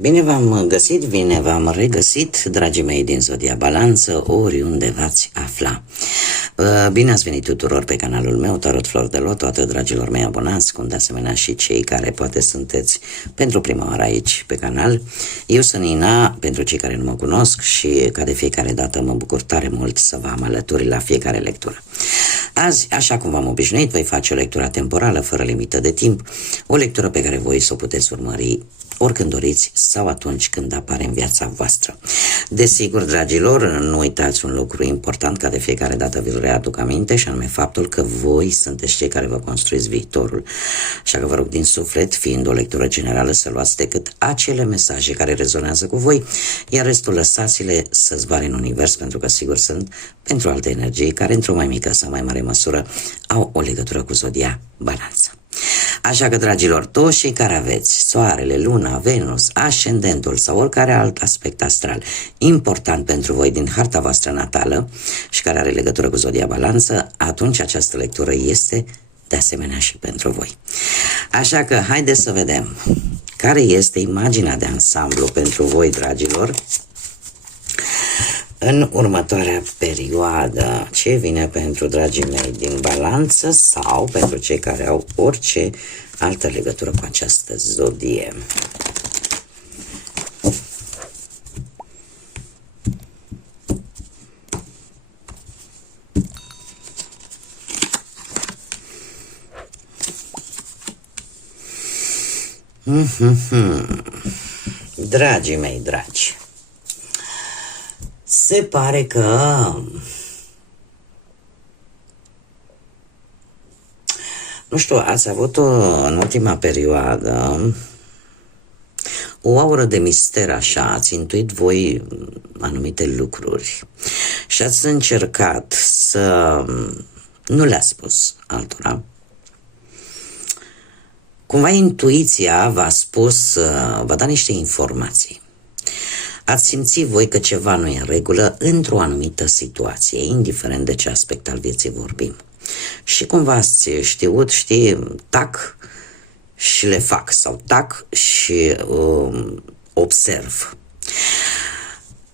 Bine v-am găsit, bine v-am regăsit, dragii mei din Zodia Balanță, oriunde v-ați afla. Bine ați venit tuturor pe canalul meu, Tarot Flor de Lot, toate dragilor mei abonați, cum de asemenea și cei care poate sunteți pentru prima oară aici pe canal. Eu sunt Ina, pentru cei care nu mă cunosc, și ca de fiecare dată mă bucur tare mult să vă am alături la fiecare lectură. Azi, așa cum v-am obișnuit, voi face o lectură temporală, fără limită de timp, o lectură pe care voi să o puteți urmări oricând doriți sau atunci când apare în viața voastră. Desigur, dragilor, nu uitați un lucru important, ca de fiecare dată vi-l readuc aminte, și anume faptul că voi sunteți cei care vă construiți viitorul. Așa că vă rog din suflet, fiind o lectură generală, să luați decât acele mesaje care rezonează cu voi, iar restul lăsați-le să zboare în univers, pentru că sigur sunt pentru alte energii care într-o mai mică sau mai mare măsură au o legătură cu Zodia Balanță. Așa că, dragilor, toți cei care aveți Soarele, Luna, Venus, Ascendentul sau oricare alt aspect astral important pentru voi din harta voastră natală și care are legătură cu Zodia Balanță, atunci această lectură este de asemenea și pentru voi. Așa că, haideți să vedem care este imaginea de ansamblu pentru voi, dragilor, în următoarea perioadă. Ce vine pentru dragii mei din Balanță sau pentru cei care au orice altă legătură cu această zodie. Dragii mei dragi, se pare că nu știu, ați avut în ultima perioadă o aură de mister, așa, ați intuit voi anumite lucruri și ați încercat să nu le-ați spus altora. Cumva intuiția v-a spus, v-a dat niște informații. Ați simțit voi că ceva nu e în regulă într-o anumită situație, indiferent de ce aspect al vieții vorbim. Și cumva ați știut, tac și le fac, sau tac și observ.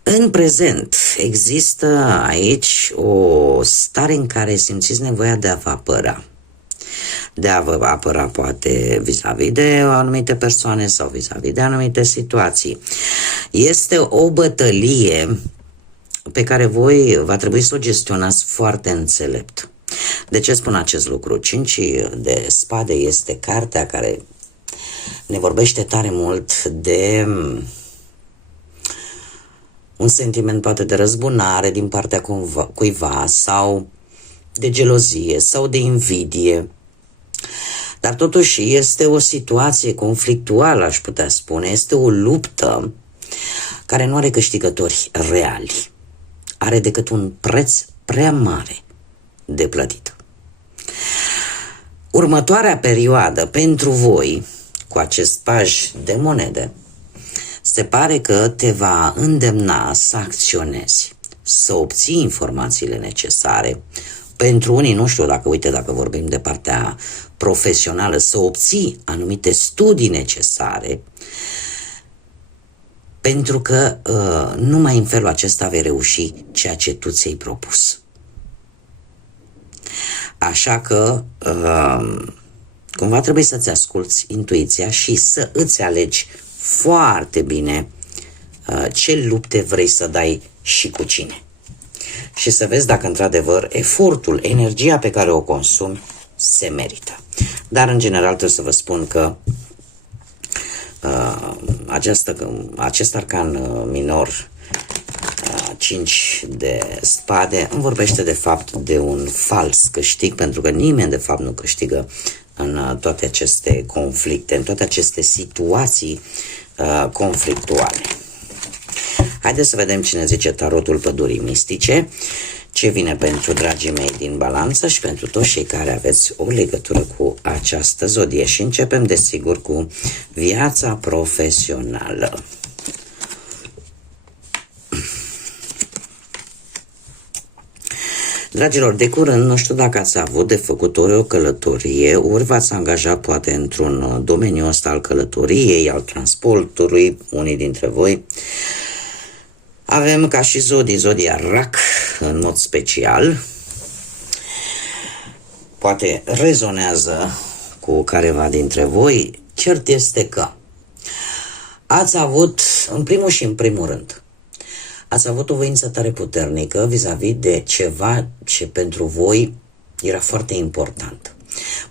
În prezent există aici o stare în care simțiți nevoia de a vă apăra. De a vă apăra poate vis-a-vis de anumite persoane sau vis-a-vis de anumite situații. Este o bătălie pe care voi va trebui să o gestionați foarte înțelept. De ce spun acest lucru? 5 de spade este cartea care ne vorbește tare mult de un sentiment poate de răzbunare din partea cuiva sau de gelozie sau de invidie. Dar totuși este o situație conflictuală, aș putea spune, este o luptă care nu are câștigători reali, are decât un preț prea mare de plătit. Următoarea perioadă pentru voi, cu acest paj de monede, se pare că te va îndemna să acționezi, să obții informațiile necesare. Pentru unii, nu știu dacă vorbim de partea profesională, să obții anumite studii necesare, pentru că numai în felul acesta vei reuși ceea ce tu ți-ai propus. Așa că cumva trebuie să-ți asculți intuiția și să îți alegi foarte bine ce lupte vrei să dai și cu cine. Și să vezi dacă într-adevăr efortul, energia pe care o consumi se merită. Dar în general trebuie să vă spun că acest arcan minor, 5 de spade, îmi vorbește de fapt de un fals câștig, pentru că nimeni de fapt nu câștigă în toate aceste conflicte, în toate aceste situații conflictuale. Haideți să vedem cine zice tarotul pădurii mistice, ce vine pentru dragii mei din Balanță și pentru toți cei care aveți o legătură cu această zodie. Și începem, desigur, cu viața profesională. Dragilor, de curând, nu știu dacă ați avut de făcut ori o călătorie, ori v-ați angajat poate într-un domeniu ăsta al călătoriei, al transportului, unii dintre voi. Avem ca și zodia RAC, în mod special. Poate rezonează cu careva dintre voi. Cert este că ați avut, în primul și în primul rând, ați avut o voință tare puternică vis-a-vis de ceva ce pentru voi era foarte important.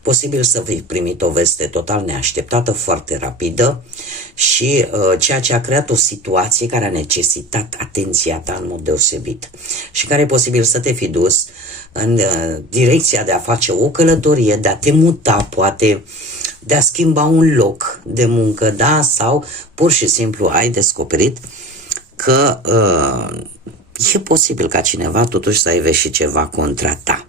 Posibil să fi primit o veste total neașteptată, foarte rapidă și ceea ce a creat o situație care a necesitat atenția ta în mod deosebit și care e posibil să te fi dus în direcția de a face o călătorie, de a te muta, poate de a schimba un loc de muncă, da? Sau pur și simplu ai descoperit că e posibil ca cineva totuși să aibă și ceva contra ta.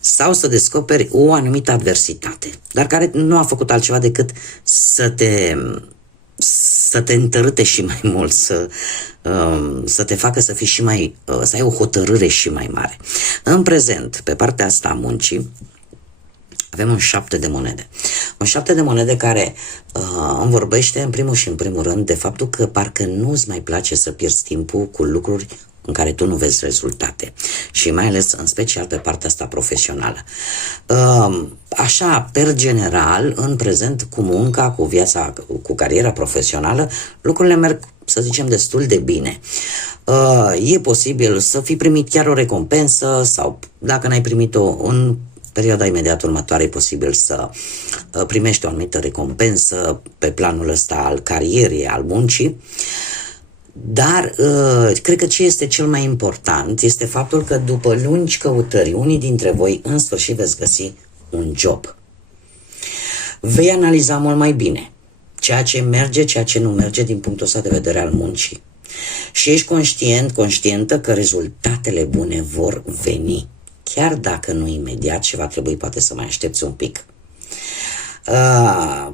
Sau să descoperi o anumită adversitate, dar care nu a făcut altceva decât să te întărâte și mai mult, să te facă să fii și mai, să ai o hotărâre și mai mare. În prezent, pe partea asta a muncii, avem un 7 de monede. Un 7 de monede care îmi vorbește în primul și în primul rând de faptul că parcă nu-ți mai place să pierzi timpul cu lucruri în care tu nu vezi rezultate și mai ales în special pe partea asta profesională. Așa, per general, în prezent, cu munca, cu viața, cu cariera profesională, lucrurile merg, să zicem, destul de bine. E posibil să fi primit chiar o recompensă sau, dacă n-ai primit-o în perioada imediat următoare, e posibil să primești o anumită recompensă pe planul ăsta al carierei, al muncii. Dar cred că ce este cel mai important este faptul că după lungi căutări, unii dintre voi în sfârșit veți găsi un job. Vei analiza mult mai bine ceea ce merge, ceea ce nu merge din punctul ăsta de vedere al muncii. Și ești conștientă că rezultatele bune vor veni. Chiar dacă nu imediat și va trebui poate să mai aștepți un pic.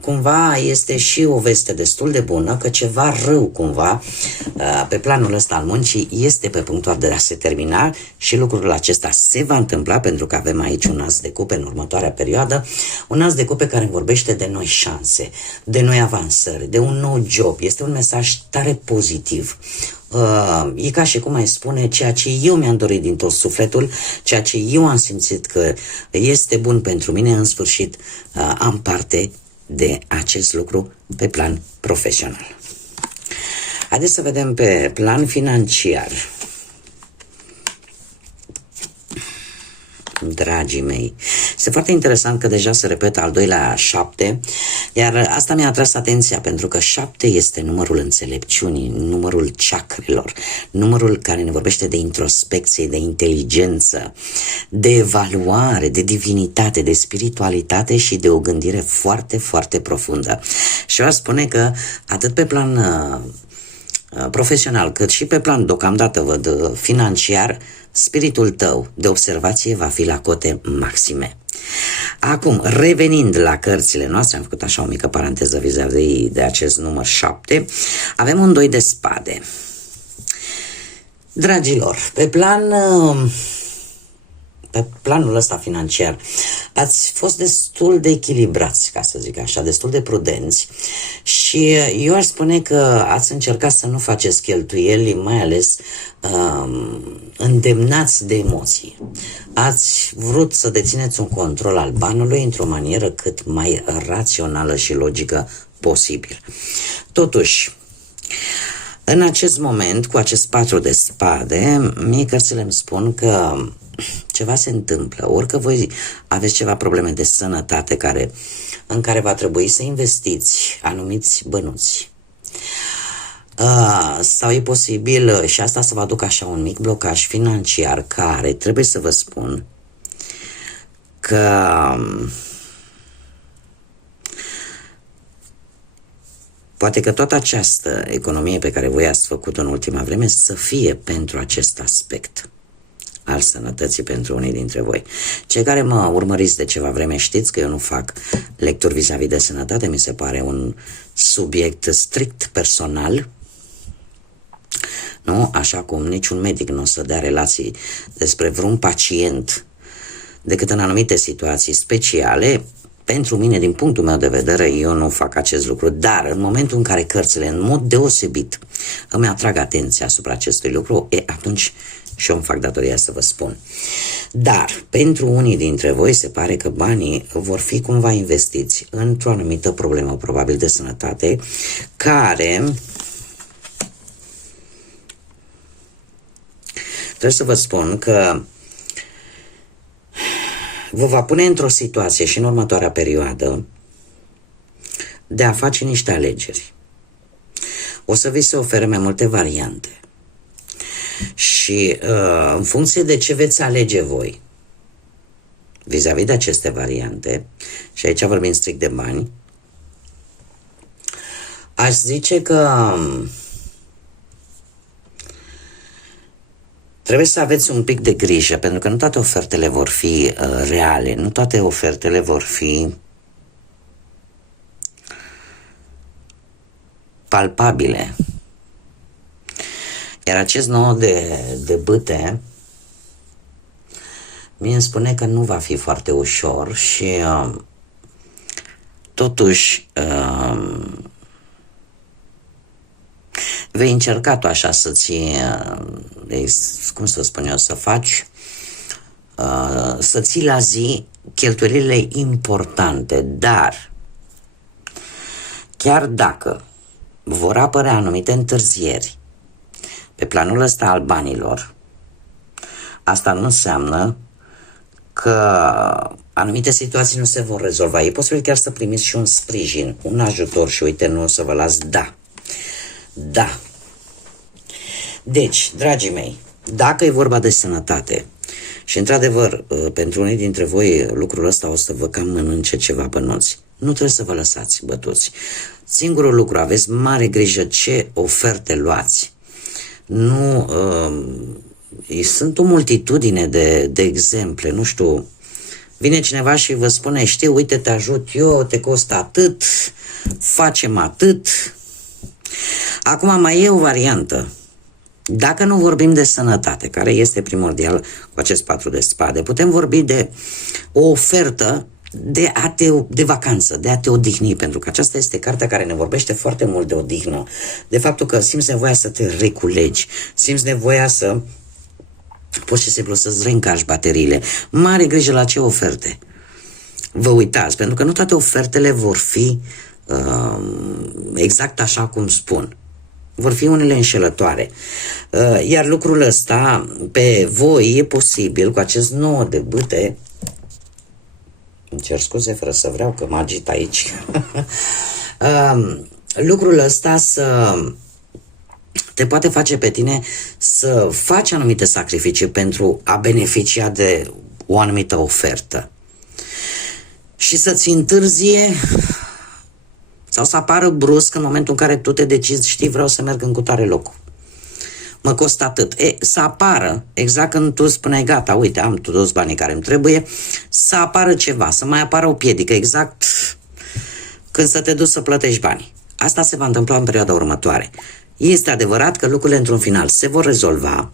Cumva este și o veste destul de bună că ceva rău cumva pe planul ăsta al muncii este pe punctul de a se termina și lucrul acesta se va întâmpla pentru că avem aici un as de cupe în următoarea perioadă, un as de cupe care vorbește de noi șanse, de noi avansări, de un nou job. Este un mesaj tare pozitiv. E ca și cum ai spune ceea ce eu mi-am dorit din tot sufletul, ceea ce eu am simțit că este bun pentru mine, în sfârșit am parte de acest lucru pe plan profesional. Haideți să vedem pe plan financiar. Dragii mei, este foarte interesant că deja se repetă al doilea 7, iar asta mi-a atras atenția pentru că 7 este numărul înțelepciunii, numărul chakrelor, numărul care ne vorbește de introspecție, de inteligență, de evaluare, de divinitate, de spiritualitate și de o gândire foarte, foarte profundă. Și eu aș spune că atât pe plan profesional, cât și pe plan, deocamdată văd, financiar, spiritul tău de observație va fi la cote maxime. Acum, revenind la cărțile noastre, am făcut așa o mică paranteză vis-a-vis de acest număr 7, avem un 2 de spade. Dragilor, pe planul ăsta financiar ați fost destul de echilibrați, ca să zic așa, destul de prudenți și eu aș spune că ați încercat să nu faceți cheltuieli, mai ales îndemnați de emoții. Ați vrut să dețineți un control al banului într-o manieră cât mai rațională și logică posibil. Totuși, în acest moment, cu acest 4 de spade, mie cărțile îmi spun că ceva se întâmplă, ori că voi aveți ceva probleme de sănătate în care va trebui să investiți anumiți bănuți. Sau e posibil și asta să vă aducă așa un mic blocaj financiar care trebuie să vă spun că poate că toată această economie pe care voi ați făcut în ultima vreme să fie pentru acest aspect al sănătății pentru unii dintre voi. Cei care mă urmăriți de ceva vreme știți că eu nu fac lecturi vis-a-vis de sănătate, mi se pare un subiect strict personal. Nu? Așa cum niciun medic nu o să dea relații despre vreun pacient decât în anumite situații speciale. Pentru mine, din punctul meu de vedere, eu nu fac acest lucru, dar în momentul în care cărțile, în mod deosebit, îmi atrag atenția asupra acestui lucru, atunci și eu îmi fac datoria să vă spun. Dar, pentru unii dintre voi, se pare că banii vor fi cumva investiți într-o anumită problemă, probabil de sănătate, care trebuie să vă spun că vă va pune într-o situație și în următoarea perioadă de a face niște alegeri. O să vi se ofere mai multe variante. Și în funcție de ce veți alege voi vis-a-vis de aceste variante, și aici vorbim strict de bani, aș zice că trebuie să aveți un pic de grijă, pentru că nu toate ofertele vor fi reale, nu toate ofertele vor fi palpabile. Iar acest nou de bâte mie îmi spune că nu va fi foarte ușor și totuși vei încerca tu așa să ții, cum să spun eu, să faci, să ții la zi cheltuielile importante, dar chiar dacă vor apărea anumite întârzieri pe planul ăsta al banilor, asta nu înseamnă că anumite situații nu se vor rezolva. E posibil chiar să primiți și un sprijin, un ajutor și uite, nu o să vă las, da. Deci, dragii mei, dacă e vorba de sănătate și într-adevăr pentru unii dintre voi lucrul ăsta o să vă cam mănânce ceva bănuți, nu trebuie să vă lăsați bătuți. Singurul lucru, aveți mare grijă ce oferte luați. Nu, sunt o multitudine de exemple, nu știu, vine cineva și vă spune, știu, uite, te ajut eu, te costă atât, facem atât. Acum mai e o variantă. Dacă nu vorbim de sănătate, care este primordial cu acest 4 de spade, putem vorbi de o ofertă de vacanță, de a te odihni, pentru că aceasta este cartea care ne vorbește foarte mult de odihnă, de faptul că simți nevoia să te reculegi, simți nevoia să pur și simplu să-ți reîncarci bateriile. Mare grijă la ce oferte vă uitați, pentru că nu toate ofertele vor fi exact așa cum spun. Vor fi unele înșelătoare. Iar lucrul ăsta pe voi e posibil cu acest 9 de bâte. Îmi cer scuze fără să vreau că mă agit aici. Lucrul ăsta te poate face pe tine să faci anumite sacrificii pentru a beneficia de o anumită ofertă. Și să-ți întârzie sau să apară brusc în momentul în care tu te decizi, știi, vreau să merg în cutare loc. Mă costă atât. Să apară, exact când tu spuneai, gata, uite, am toți banii care îmi trebuie, să apară ceva, să mai apară o piedică, exact când să te duci să plătești banii. Asta se va întâmpla în perioada următoare. Este adevărat că lucrurile într-un final se vor rezolva,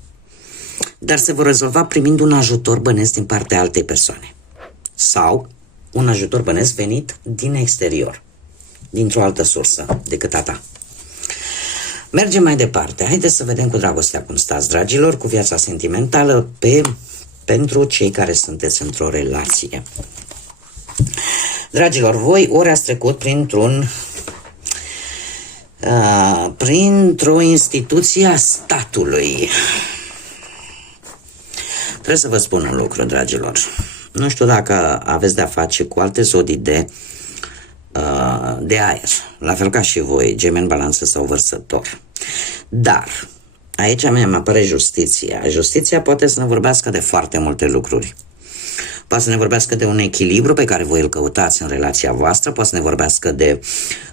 dar se vor rezolva primind un ajutor bănesc din partea altei persoane. Sau un ajutor bănesc venit din exterior, dintr-o altă sursă decât a ta. Mergem mai departe. Haideți să vedem cu dragostea cum stați, dragilor, cu viața sentimentală pentru cei care sunteți într-o relație. Dragilor, voi ori ați trecut printr-o instituție a statului. Trebuie să vă spun un lucru, dragilor. Nu știu dacă aveți de-a face cu alte zodii de aer, la fel ca și voi, Gemeni, Balanță sau Vărsător. Dar aici mi apare justiția. Justiția poate să ne vorbească de foarte multe lucruri. Poate să ne vorbească de un echilibru pe care voi îl căutați în relația voastră, poate să ne vorbească de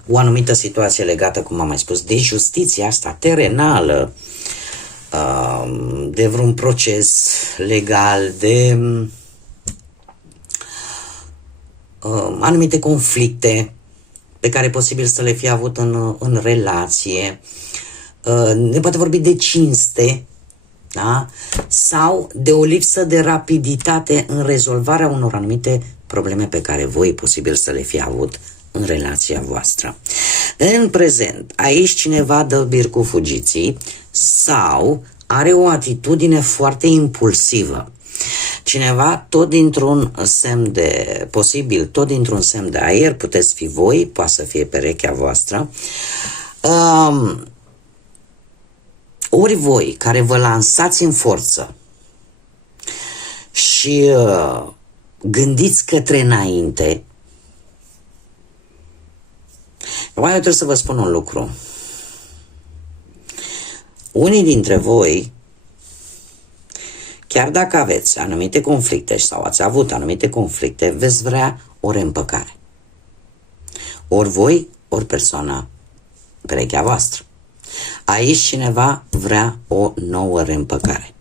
o anumită situație legată, cum am mai spus, de justiția asta terenală, de vreun proces legal, de anumite conflicte pe care e posibil să le fie avut în relație. ne poate vorbi de cinste, da? Sau de o lipsă de rapiditate în rezolvarea unor anumite probleme pe care voi e posibil să le fi avut în relația voastră. În prezent, aici cineva dă bir cu fugiții sau are o atitudine foarte impulsivă. Cineva tot dintr-un semn de, posibil, tot dintr-un semn de aer, puteți fi voi, poate să fie perechea voastră, ori voi care vă lansați în forță și gândiți către înainte. Eu trebuie să vă spun un lucru. Unii dintre voi, chiar dacă aveți anumite conflicte sau ați avut anumite conflicte, veți vrea o reîmpăcare. Ori voi, ori persoana, perechea voastră. Aici cineva vrea o nouă reîmpăcare.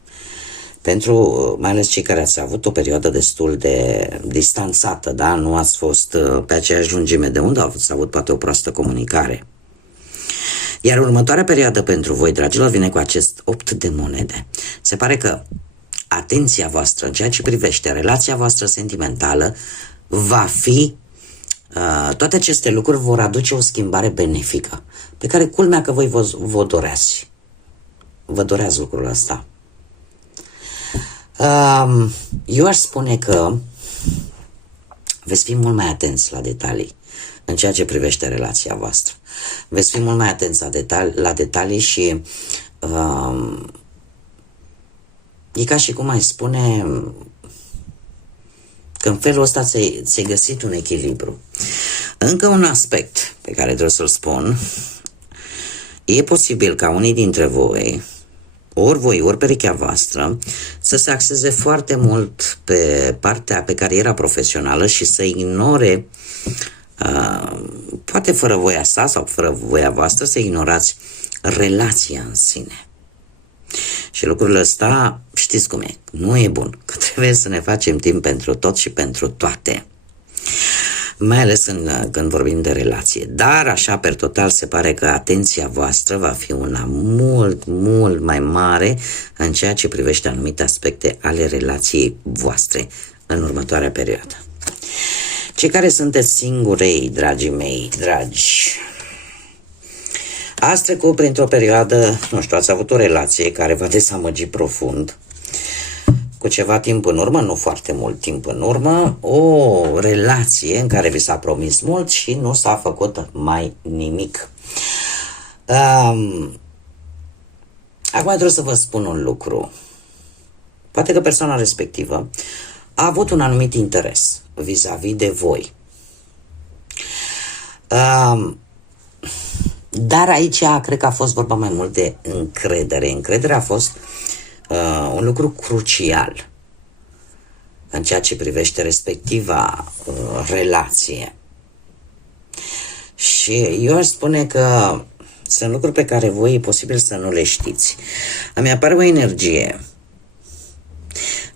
Pentru, mai ales cei care ați avut o perioadă destul de distanțată, da? Nu ați fost pe aceeași lungime de undă, ați avut poate o proastă comunicare. Iar următoarea perioadă pentru voi, dragilor, vine cu acest 8 de monede. Se pare că atenția voastră în ceea ce privește relația voastră sentimentală va fi, toate aceste lucruri vor aduce o schimbare benefică, pe care culmea că voi vă doreați. Vă doreați lucrul ăsta. Eu aș spune că veți fi mult mai atenți la detalii în ceea ce privește relația voastră. Veți fi mult mai atenți la detalii și e ca și cum ai spune că în felul ăsta ți-ai găsit un echilibru. Încă un aspect pe care trebuie să-l spun, e posibil ca unii dintre voi, ori perechea voastră, să se axeze foarte mult pe partea pe cariera profesională și să ignore, poate fără voia sa sau fără voia voastră, să ignorați relația în sine. Și lucrul ăsta, știți cum e, nu e bun, că trebuie să ne facem timp pentru tot și pentru toate. Mai ales când vorbim de relație. Dar așa, per total, se pare că atenția voastră va fi una mult, mult mai mare în ceea ce privește anumite aspecte ale relației voastre în următoarea perioadă. Cei care sunteți singurei, dragii mei, dragi, ați trecut printr-o perioadă, nu știu, ați avut o relație care v-a dezamăgit profund, cu ceva timp în urmă, nu foarte mult timp în urmă, o relație în care vi s-a promis mult și nu s-a făcut mai nimic. Acum trebuie să vă spun un lucru. Poate că persoana respectivă a avut un anumit interes vis-a-vis de voi. Dar aici cred că a fost vorba mai mult de încredere. Încrederea a fost un lucru crucial în ceea ce privește respectiva relație. Și eu aș spune că sunt lucruri pe care voi e posibil să nu le știți. Îmi apare o energie.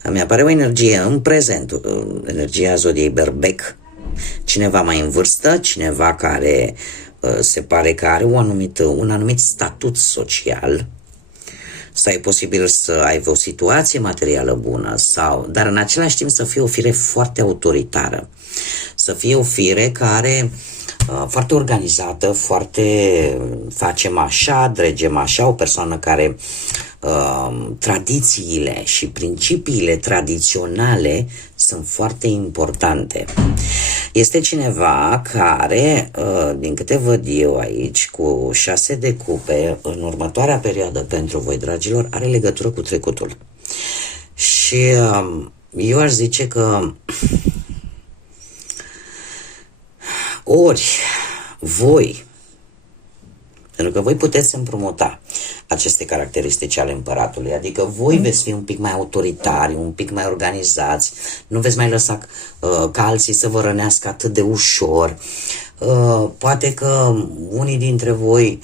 Îmi apare o energie în prezent, energia zodiei Berbec, cineva mai în vârstă, cineva care se pare că are un anumit statut social, sau e posibil să aibă o situație materială bună, dar în același timp să fie o fire foarte autoritară, să fie o fire care foarte organizată, foarte facem așa, dregem așa, o persoană care tradițiile și principiile tradiționale sunt foarte importante. Este cineva care, din câte văd eu aici, cu 6 de cupe, în următoarea perioadă pentru voi, dragilor, are legătură cu trecutul. Și eu aș zice că ori voi, pentru că voi puteți împrumuta aceste caracteristici ale împăratului, adică voi veți fi un pic mai autoritari, un pic mai organizați, nu veți mai lăsa ca alții să vă rănească atât de ușor. Poate că unii dintre voi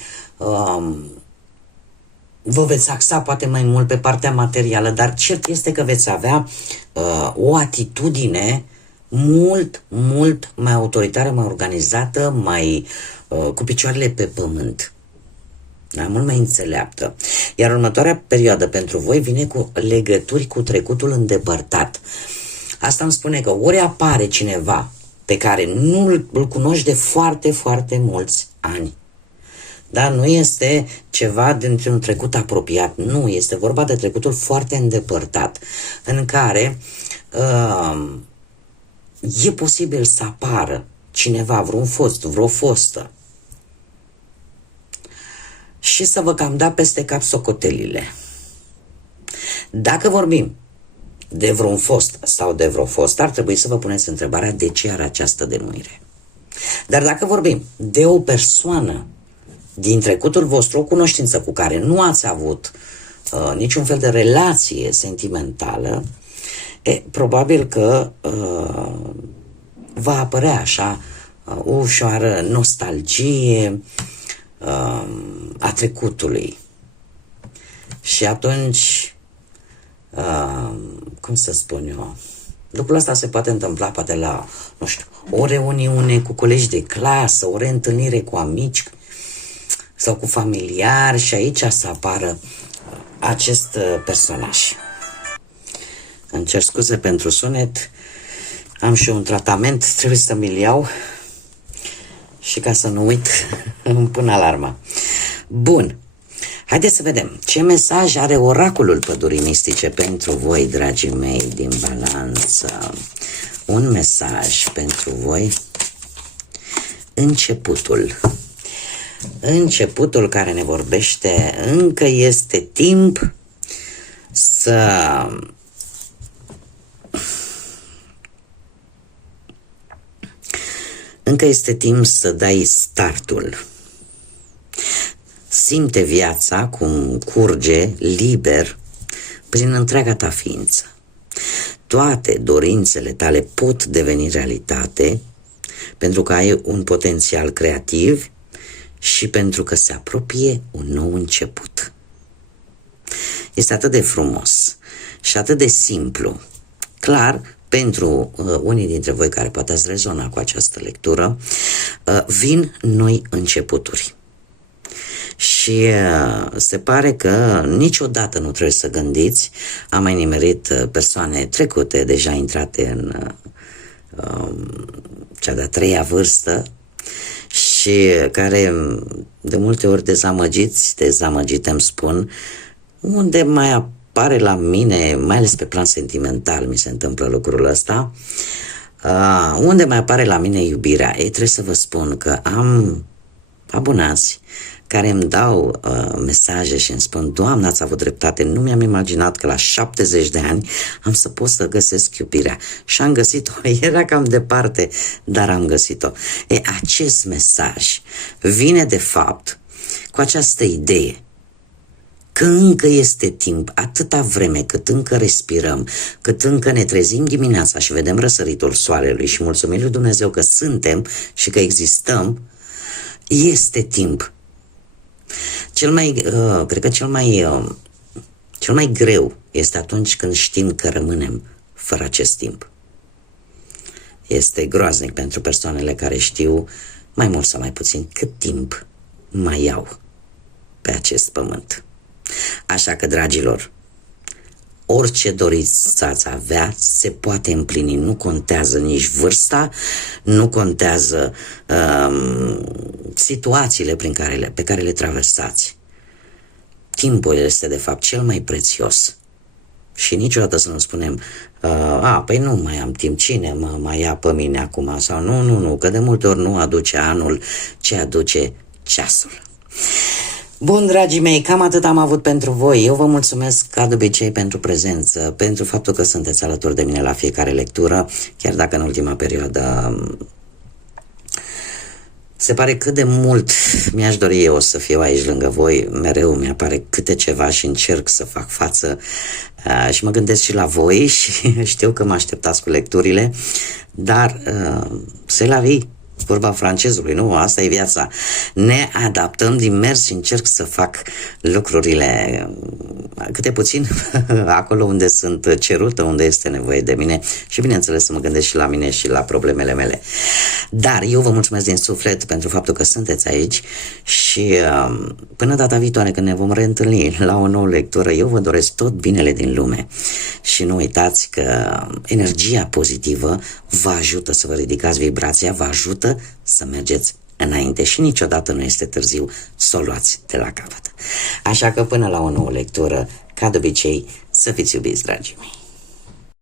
vă veți axa poate mai mult pe partea materială, dar cert este că veți avea o atitudine mult, mult mai autoritară, mai organizată, mai cu picioarele pe pământ. da? Mult mai înțeleaptă. Iar următoarea perioadă pentru voi vine cu legături cu trecutul îndepărtat. Asta îmi spune că ori apare cineva pe care nu îl cunoști de foarte, foarte mulți ani. Dar nu este ceva dintr-un trecut apropiat, nu, este vorba de trecutul foarte îndepărtat, în care e posibil să apară cineva, vreun fost, vreo fostă, și să vă cam da peste cap socotelile. Dacă vorbim de vreun fost sau de vreo fost, ar trebui să vă puneți întrebarea de ce are această denuire. Dar dacă vorbim de o persoană din trecutul vostru, o cunoștință cu care nu ați avut niciun fel de relație sentimentală, probabil că va apărea așa o ușoară nostalgie a trecutului. Și atunci, cum să spun eu, lucrul ăsta se poate întâmpla poate la, nu știu, o reuniune cu colegi de clasă, o reîntâlnire cu amici sau cu familiari, și aici să apară acest personaj. Îmi cer scuze pentru sunet, am și un tratament, trebuie să mi-l iau și ca să nu uit îmi pun alarma. Bun, haideți să vedem ce mesaj are oracolul pădurii mistice pentru voi, dragii mei din Balanță. Un mesaj pentru voi. Începutul care ne vorbește, încă este timp să dai startul. Simte viața cum curge liber prin întreaga ta ființă. Toate dorințele tale pot deveni realitate pentru că ai un potențial creativ și pentru că se apropie un nou început. Este atât de frumos și atât de simplu. Clar, pentru unii dintre voi care poate ați rezona cu această lectură, vin noi începuturi. Și se pare că niciodată nu trebuie să gândiți, am mai nimerit persoane trecute, deja intrate în cea de-a treia vârstă și care de multe ori dezamăgite îmi spun, unde mai apare la mine, mai ales pe plan sentimental mi se întâmplă lucrul ăsta, unde mai apare la mine iubirea. Ei, trebuie să vă spun că am abonați care îmi dau mesaje și îmi spun, Doamne, ați avut dreptate, nu mi-am imaginat că la 70 de ani am să pot să găsesc iubirea. Și am găsit-o, era cam departe, dar am găsit-o. Acest mesaj vine de fapt cu această idee că încă este timp, atâta vreme cât încă respirăm, cât încă ne trezim dimineața și vedem răsăritul soarelui și mulțumim lui Dumnezeu că suntem și că existăm, este timp. Cred că cel mai greu este atunci când știm că rămânem fără acest timp. Este groaznic pentru persoanele care știu mai mult sau mai puțin cât timp mai au pe acest pământ. Așa că, dragilor, orice doriți ați avea se poate împlini, nu contează nici vârsta, nu contează situațiile pe care le traversați. Timpul este de fapt cel mai prețios și niciodată să nu spunem păi nu mai am timp, cine mă mai ia pe mine acum, sau nu, că de multe ori nu aduce anul, ce aduce ceasul. Bun, dragii mei, cam atât am avut pentru voi. Eu vă mulțumesc ca de obicei pentru prezență, pentru faptul că sunteți alături de mine la fiecare lectură, chiar dacă în ultima perioadă se pare cât de mult mi-aș dori eu să fiu aici lângă voi, mereu mi-apare câte ceva și încerc să fac față și mă gândesc și la voi și știu că mă așteptați cu lecturile, dar c'est la vie. Vorba francezului, nu? Asta e viața. Ne adaptăm din mers și încerc să fac lucrurile câte puțin acolo unde sunt cerută, unde este nevoie de mine și bineînțeles să mă gândesc și la mine și la problemele mele. Dar eu vă mulțumesc din suflet pentru faptul că sunteți aici și până data viitoare când ne vom reîntâlni la o nouă lectură, eu vă doresc tot binele din lume și nu uitați că energia pozitivă vă ajută să vă ridicați vibrația, vă ajută să mergeți înainte și niciodată nu este târziu să o luați de la capăt. Așa că până la o nouă lectură, ca de obicei, să fiți iubiți, dragii mei.